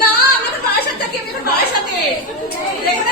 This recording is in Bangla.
না আমরা বাড়ির সাথে থাকি আমি বাড়ির